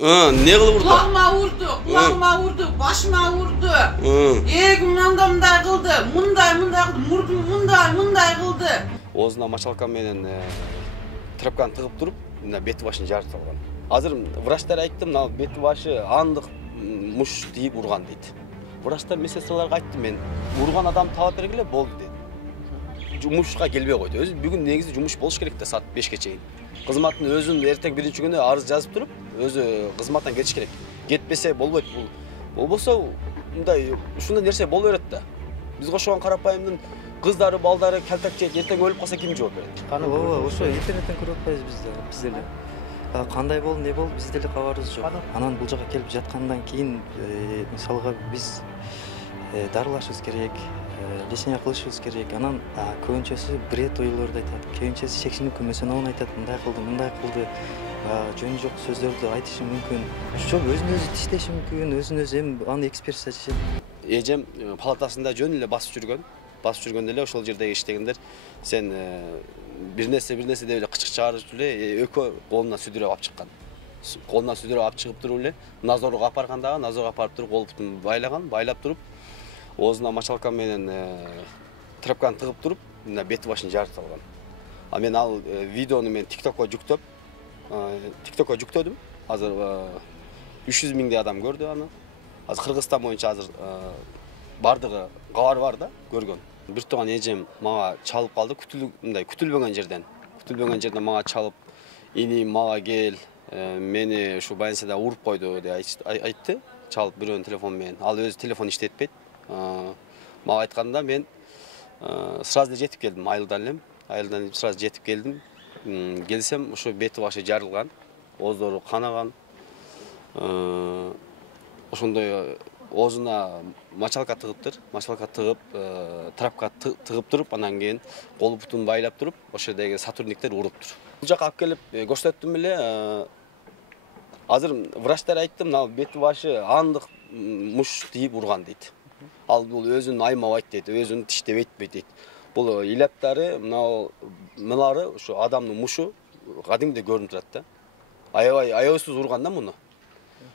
Ne kılıp vurdu? Kulağıma vurdu, başıma vurdu. Mınday kıldı, mınday kıldı, mınday kıldı. Ozuna maçalka menen trapkаны тыгып туруп, мына бети башын жарып салган. Азыр врачтар айтты, мына бети башы андык муш тийип урган дейт. Врачтар медсестраларга айтты, мен урган адам таап бергиле болду дейт. Жумушка келбей койду. Өзү бүгүн негизи жумуш болуш керек да саат 5ке чейин. Кызматтын өзүн эртең биринчи күнү арыз жазып туруп, өзү кызматтан кетиш керек. Кетпесе болбойт бул. Болбосо мындай ушундай нерсе боло берет да. Биз кошогон карапайымдын кыздары, балдары калтакчейт, эртең өлүп калса ким жооп берет? Ооба, ошо интернеттен көрүп атпайбыз биз деле. Кандай болду, не болду, биз деле кабарыбыз жок. Анан бул жака келип жаткандан кийин мисалга биз дарылашыбыз керек, лечение кылышыбыз керек. Анан көбүнчөсү бред ойлорду айтат, көбүнчөсү шекшинип көмөсөнөн айтат, мындай кылды, жөн жок сөздөрдү айтышы мүмкүн. Ошо өзүн өзү тиштеши мүмкүн, өзүн өзү эми аны экспертиза чечет. Эжем палатасында жөн эле басып жүргөндө эле ошол жерде иштегендер сен бир нерсе деп эле кычык чыгарып эле экөө колуна сүдүрөп алып чыккан. Колуна сүдүрөп алып чыгып туруп эле назорго апарган дагы, назорго апарып туруп кол бутун байлап туруп, оозуна мочалка менен трапканы тыгып туруп, мына бети башын жарып салган. Мен ал видеону мен TikTokко жүктөдүм. Азыр 300 миңдей адам көрдү аны. Азыр Кыргызстан боюнча азыр бардыгы кабар бар да, көргөн. Бир тууган эжем мага чалып калды, күтүлбөгөн жерден мага чалып, "Иним, мага кел, мени ушу больницада уруп койду" деп айтты. Чалып бирөөнүн телефону менен. Ал өзү телефон иштетпейт. Мага айтканда мен сразу жетип келдим, айылдан сразу жетип келдим. Келсем, ошо бети башы жарылган, ооздору канаган. Ошондой оозуна мочалка тыгып, трапка тыгып туруп, анан кийин кол бутун байлап туруп, ошо жердеги сотрудниктер уруптур. Бул жака алып келип көрсөттүм эле. Азыр врачтар айтты, мына бети башы андык муш тийип урган дейт. Ал бул өзүн аймабайт дейт, өзүн тиштебейт дейт. Бул иляптары, мыналары ушу адамдын мушу кадимде көрүнүп турат да. Аябайсыз урган да муну.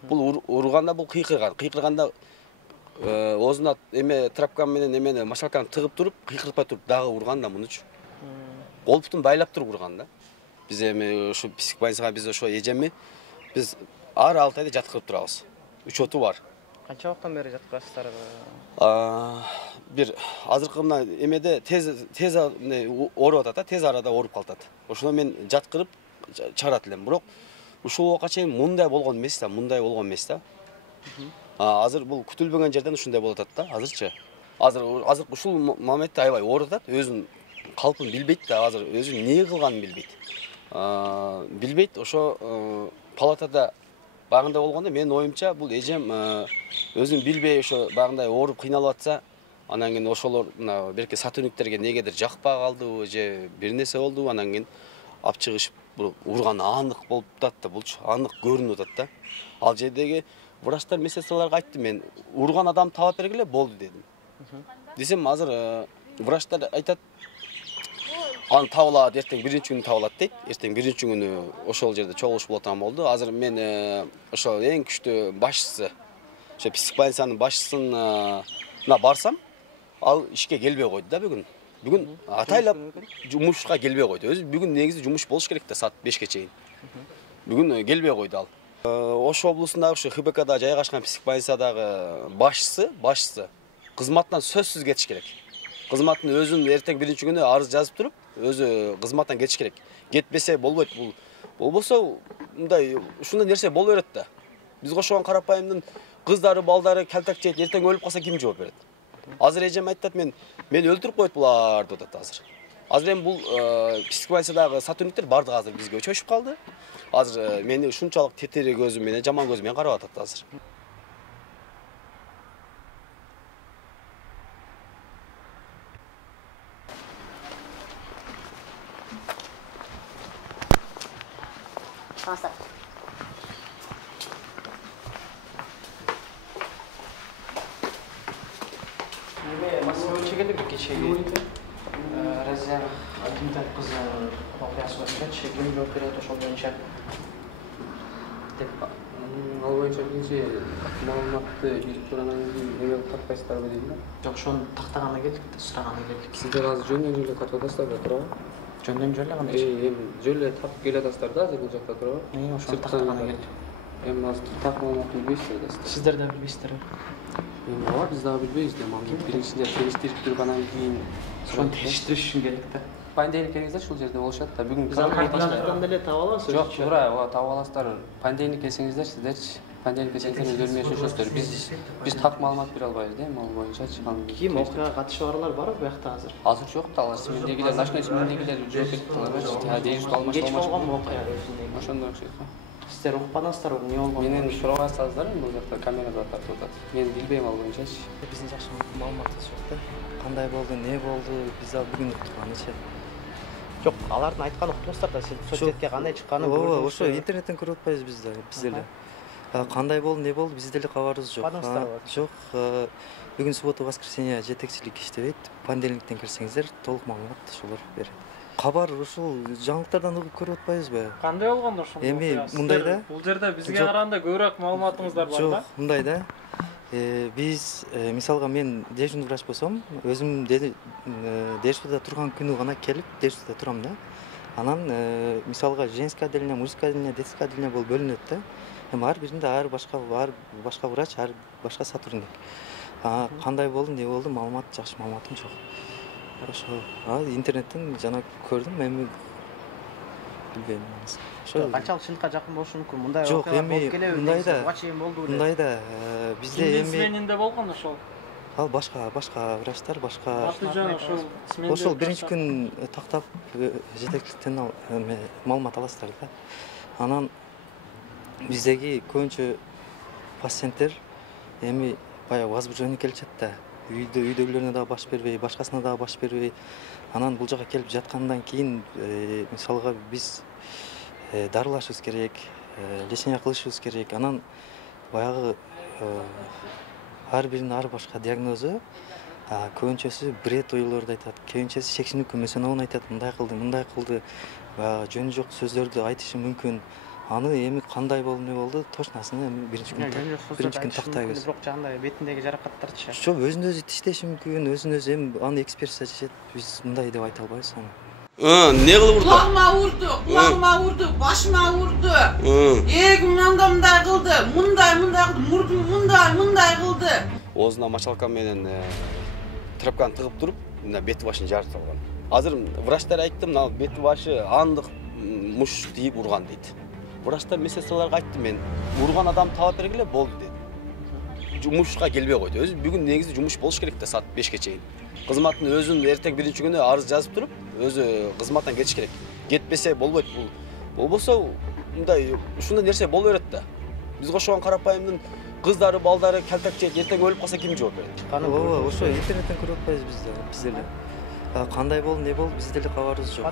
Бул урганда бул кыйкырганда оозуна трапка менен мочалканы тыгып туруп, кыйкыртпай туруп дагы урган да мунучу. Кол бутун байлап туруп урган да. Биз эми ушу психбольницага биз ошо эжемми биз ар 6 айда жаткырып турабыз. Учету бар. Канча убакыттан бери жаткырасыздар? Бир азыркы мына эмеде тез ооруп атат, тез арада ооруп калат. Ошону мен жаткырып чыгарат элем. Бирок ушул убакка чейин мындай болгон эмес да. Азыр бул күтүлбөгөн жерден ушундай болуп атат да, азырчы. Азыр ушул моментте аябай ооруп атат, өзүнүн калпын билбейт да, азыр өзү эмне кылганын билбейт. Ошо палатада багында болгондо менин оюмча бул эжем өзүн билбей ошо багындай ооруп кыйналып атса, анан кийин ошолор мына берки сотрудниктерге негедир жакпай калдыбы же бир нерсе болдубу, анан кийин алып чыгышып урган андык болуп атат да, булчу андык көрүнүп атат да. Ал жердеги врачтар медсестраларга айтты, мен урган адам таап бергиле болду дедим. Десем азыр врачтар айтат, аны табылат, эртең биринчи күнү табылат дейт. Эртең биринчи күнү ошол жерде чогулуш болот болду. Азыр мен ошо эң күчтүү башчысы, ошо психбольницанын башчысына барсам, ал ишке келбей койду да бүгүн. Бүгүн атайлап жумушка келбей койду. Өзү бүгүн негизи жумуш болуш керек да саат 5ке чейин. Бүгүн келбей койду ал. Ош облусундагы ушу ХБКда жайгашкан психбольницадагы башчысы кызматтан сөзсүз кетиш керек. Кызматтын өзүн эртең биринчи күнү арыз жазып туруп, өзү кызматтан кетиш керек. Кетпесе болбойт бул. Болбосо мындай ушундай нерсе боло берет да. Биз кошогон карапайымдын кыздары, балдары калтакчейт, эртең өлүп калса ким жооп берет? Азыр эжем айтат, мен өлтүрүп коет булар деп атат азыр. Азыр эми бул психбольницадагы сотрудниктер бардыгы азыр бизге чөчүп калды. Азыр мени ушунчалык тетири көзү менен, жаман көзү менен карап атат азыр. Çekelim geçelim. Razia Tintat kızı okuyası başka çekelim yok bir otoşol boyunca. Ал боюнча биринчи маалыматты билип турандан кийин эме катпайсыздарбы дейм да. Жок, ошону тактаганы келдик да, сураганы келдик. Сиздер азыр жөндөн эле катып атасыздар да, туурабы? Жөндөн жолу эле кандайчы? Эми жөн эле тапып келе атасыздар да азыр бул жакта, туурабы? Ошону тактаганы келдик. Эми азыр так маалымат билбейсиздер да сиздер. Сиздер да билбейсиздерби? Эми ооба биз дагы билбейбиз да, маалымат биринчиде териштирип туруп анан кийин Ошону териштириш үчүн келдик да. понедельник келиңиздер, ушул жерде болушат да. Бүгүн Биз аны интернеттен деле таап алабыз. Жок, туура, ооба таап аласыздар. Понедельник келсеңиздер, сиздерчи. Понедельник келсеңиздер өздөрү менен чөчөсүздөр. Биз так маалымат бере албайбыз да, ал боюнчачы. Ким окуяга катышы барлар барбы буякта азыр? Азыр жок да, алар симендегилер, ночной симендегилер жооп кетиптир. Дежурство алмашып Кеч болгонбу окуя өзүнө? Ошондой окшойт да. Сиздер укпадыңыздарбы, эмне болгон? Менен сурабай атасыздар, бул жакта камерада тартып атат. Мен билбейм ал боюнчачы. Биздин жакшы маалыматыбыз жок да. Кандай болду, не болду, биз дагы бүгүн уктурганычы. Жок, алардын айтканын уктуңуздар да, сиз соцсетке кандай чыкканын Ооба, ошо интернеттен көрүп атпайбыз биз деле. Кандай болду, не болду, биз деле кабарыбыз жок. Жок, бүгүн суббота, воскресенье жетекчилик иштебейт. Понедельниктен келсеңиздер, толук маалымат ошолор берет. Кабар ушул жаңылыктардан угуп көрүп атпайбызбы? Кандай болгондо ошондо? Эми мындай да. Бул жерде бизге караганда көбүрөөк маалыматыңыздар бар да. Жок, мындай да. Биз мисалга мен дежурный врач болсом, өзүм дежурствода турган күнү гана келип дежурствода турам да. Анан мисалга женское отделение, мужское отделение, детское отделение болуп бөлүнөт да. Эми ар биринде ар башка врач, ар башка сотрудник. Кандай болду, не болду, маалымат, жакшы маалыматым жок. Ошо интернеттен жана көрдүм, эми билбейм. Канчалык чындыкка жакын болушу мүмкүн? Мындай Жок, окуя эми болуп келеби? мындай да. Чейин болду беле. Мындай да, бизде Кимдин эми сменинде болгон ошол? ал башка врачтар, башка Аты жана ошол сменде. ошол биринчи күн тактап жетекчиликтен маалымат аласыздар да. Анан биздеги көбүнчө пациенттер эми баягы возбуждение келишет да. Үйдөгүлөрүнө дагы баш бербей, башкасына дагы баш бербей, анан бул жака келип жаткандан кийин мисалга биз дарылашыбыз керек, лечение кылышыбыз керек. Анан баягы ар биринин ар башка диагнозу, көбүнчөсү бред ойлорду айтат, көбүнчөсү шекшенүү көмөсөнөн айтат, мындай кылды, баягы жөнү жок сөздөрдү айтышы мүмкүн. Аны эми кандай болду, не болду, точносын эми биринчи күн тактайбыз. Бирок жагында бетиндеги жаракаттарчы. Жок, өзүн өзү тиштеши мүмкүн, өзүн өзү эми аны экспертиза чечет. Биз мындай деп айта албайбыз аны. Не кылып урду? Кулагыма урду, башыма урду. Эгим мындай кылды, мындай кылды, мурдум мындай кылды. Оозуна мочалка менен трапканы тыгып туруп, мына бети башын жарып салган. Азыр врачтар айтты, мына бети башы андык муш тийип урган дейт. Врачтар медсестраларга айтты, мен урган адам таап бергиле болду деди. Жумушка келбей койду. Өзү бүгүн негизи жумуш болуш керек да, саат 5ке чейин. Кызматтын өзүн эртең биринчи күнү арыз жазып туруп, өзү кызматтан кетиш керек. Кетпесе болбойт бул. Болбосо мындай ушундай нерсе боло берет да. Бизге ошого карапайымдын кыздары, балдары калтак жейт, эртең өлүп калса ким жооп берет? Ооба, ошо интернеттен көрүп атпайбыз биз деле. Кандай болду, не болду, биз деле кабарыбыз жок.